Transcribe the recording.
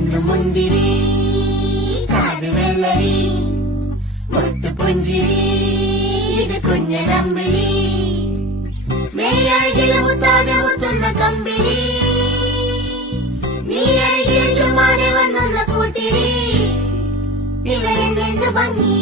കണ്ണു മുന്തിരി കാത് വെള്ളരി മുത്തു പുഞ്ചിരി ഇത് കുഞ്ഞനമ്പിളി മേയഴകിൽ മുത്താതെ മുത്തുന്ന കമ്പിളി നീ അഴകിൽ ചുമ്മാതെ വന്നൊന്ന കൂട്ടിരി ഇവരിൽ നിന്ന് ഭംഗി